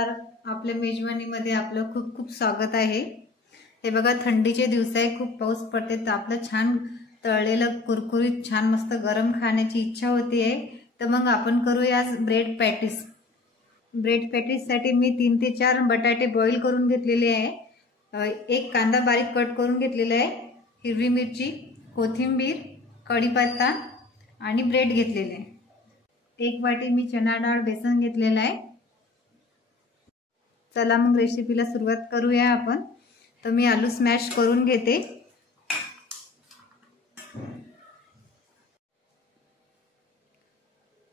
नमस्कार. आपल्या मेजवानीमध्ये आपलं खूप खूप स्वागत आहे. हे बघा, थंडीचे दिवस आहे, खूप पाऊस पडते, तर आपलं छान तळलेलं कुरकुरीत छान मस्त गरम खाण्याची इच्छा होतीये. तर मग आपण करूया ब्रेड पॅटीस. ब्रेड पॅटीस साठी मी 3 ते 4 बटाटे बॉईल करून घेतलेले आहे. एक कांदा बारीक कट करून घेतलेला आहे, हिरवी मिरची, कोथिंबीर, कढीपत्ता आणि ब्रेड घेतलेले आहे. 1 वाटी मी चना डाळ बेसन घेतलेला आहे. चला मग रेसिपीला सुरुवात करूया आपण. तर मी आलू स्मॅश करून घेते.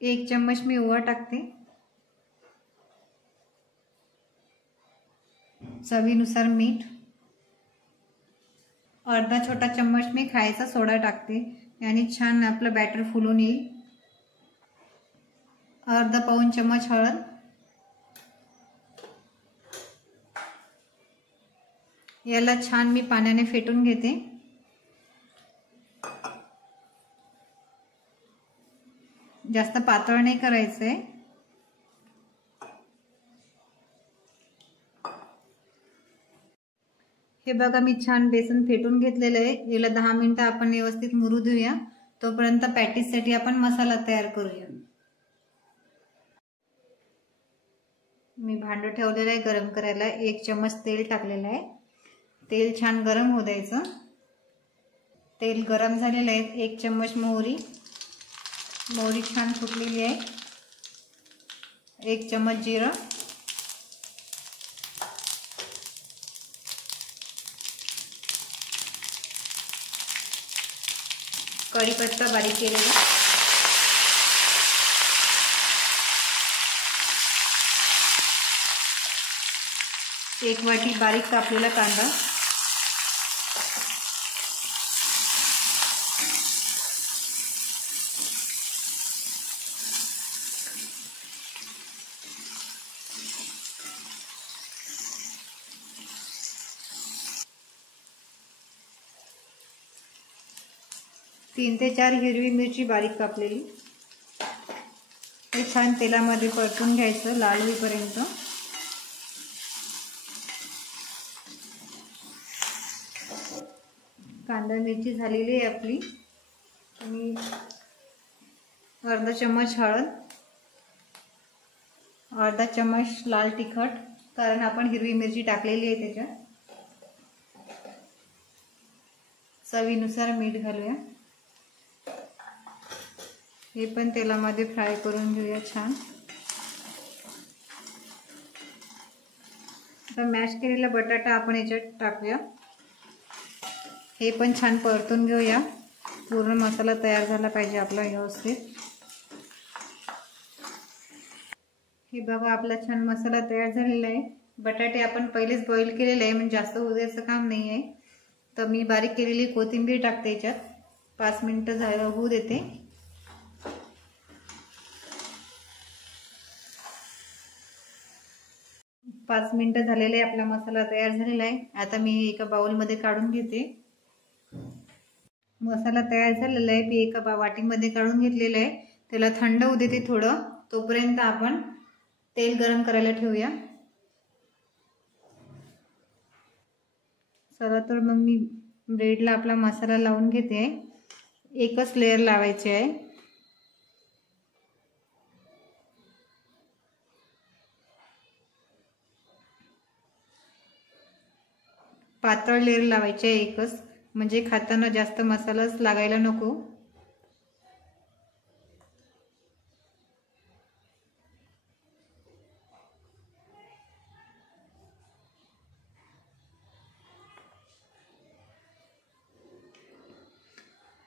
एक चम्मच मी ओवा टाकते. चवीनुसार मीठ. अर्धा छोटा चम्मच मी खायचा सोडा टाकते, याने छान आपलं बॅटर फुलून येईल. अर्धा पाऊण चम्मच हळद. याला छान मी पाण्याने फेटून घेते. जास्त पातळ नाही करायचंय. हे बघा, मी छान बेसन फेटून घेतलेलं आहे. याला 10 मिनिटं आपण व्यवस्थित मुरू देऊया. तोपर्यंत पॅटीस साठी आपण मसाला तयार करूया. मी भांडं ठेवलेलं आहे गरम करायला. 1 चम्मच तेल टाकलेलं आहे. तेल छान गरम होऊ द्यायचं. तेल गरम झालेलं आहे. 1 चम्मच मोहरी. मोहरी छान फुटलेली आहे. 1 चम्मच जिरं. कढीपत्ता बारीक केलेला. एक वाटी बारीक कापलेला कांदा. तीन ते 4 हिरवी मिरची बारीक कापलेली. हे छान तेलामध्ये परतून घ्यायचं लाल होईपर्यंत. कांदा मिरची झालेली आहे आपली. आणि अर्धा चम्मच हळद, अर्धा चम्मच लाल तिखट, कारण आपण हिरवी मिरची टाकलेली आहे त्याच्यात. चवीनुसार मीठ घालूया. हे पण तेलामध्ये फ्राय करून घेऊया छान. आता मॅश केलेला बटाटा आपण याच्यात टाकूया. हे पण छान परतून घेऊया. पूर्ण मसाला तयार झाला पाहिजे आपला व्यवस्थित. हे बघा, आपला छान मसाला तयार झालेला आहे. बटाटे आपण पहिलेच बॉईल केलेले आहे, म्हणजे जास्त होऊ द्यायचं काम नाही आहे. तर मी बारीक केलेली कोथिंबीर टाकते याच्यात. 5 मिनिटं होऊ देते. पाच मिनिटं झालेले आपला मसाला तयार झालेला आहे. आता मी एका बाउलमध्ये काढून घेते. मसाला तयार झालेला आहे. मी एका वाटीमध्ये काढून घेतलेला आहे. त्याला थंड होऊ देते थोडं. तोपर्यंत आपण तेल गरम करायला ठेवूया. चला तर मग मी ब्रेडला आपला मसाला लावून घेते. एकच लेयर लावायची आहे. पातळ लेयर लावायची आहे एकच, म्हणजे खाताना जास्त मसालाच लागायला नको.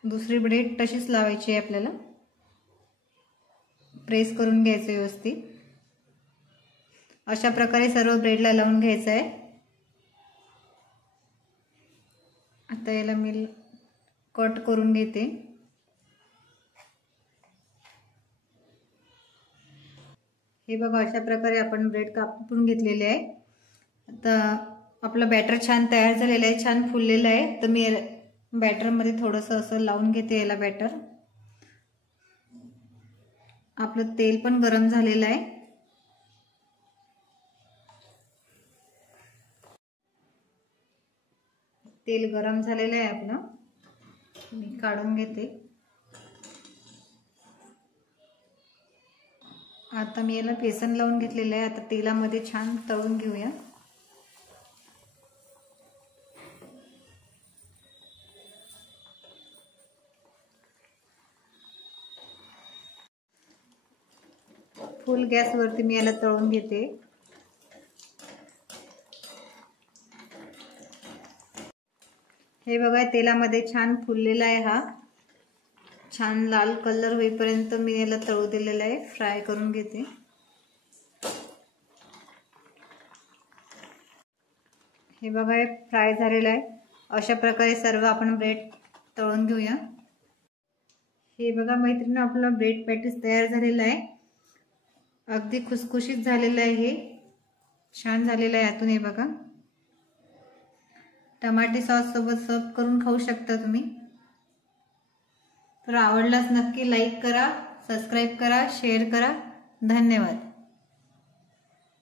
दुसरी ब्रेड तशीच लावायची आहे आपल्याला. प्रेस करून घ्यायचं व्यवस्थित. अशा प्रकारे सर्व ब्रेडला लावून घ्यायचं आहे. आता याला मी कट करून घेते. हे बघा, अशा प्रकारे आपण ब्रेड कापून घेतलेले आहे. आता आपलं बॅटर छान तयार झालेलं आहे, छान फुललेलं आहे. तर मी बॅटरमध्ये थोडंसं असं लावून घेते याला बॅटर. आपलं तेल पण गरम झालेलं आहे. तेल गरम झालेलं आहे आपलं, मी काढून घेते। आता मी याला बेसन लावून घेतलेलं आहे। आता तेलामध्ये छान तळून घेऊया। फुल गॅसवरती मी याला तळून घेते। हे बघा तेलामध्ये छान फुललेला आहे, हा छान लाल कलर होईपर्यंत मी याला तळू दिलेला आहे, फ्राय करून घेते। हे बघा हे फ्राय झालेलं आहे। अशा प्रकारे सर्व आपण ब्रेड तळून घेऊया। हे बघा मैत्रिणी, आपला ब्रेड पॅटीस तयार झालेला आहे। अगदी खुसखुशीत झालेलं आहे, हे छान झालेलं आहे आतून। हे बघा टमाटे सॉस सोबत सर्व करून खाऊ शकता तुम्ही। तर आवडल्यास नक्की लाईक करा, सबस्क्राईब करा, शेअर करा। धन्यवाद।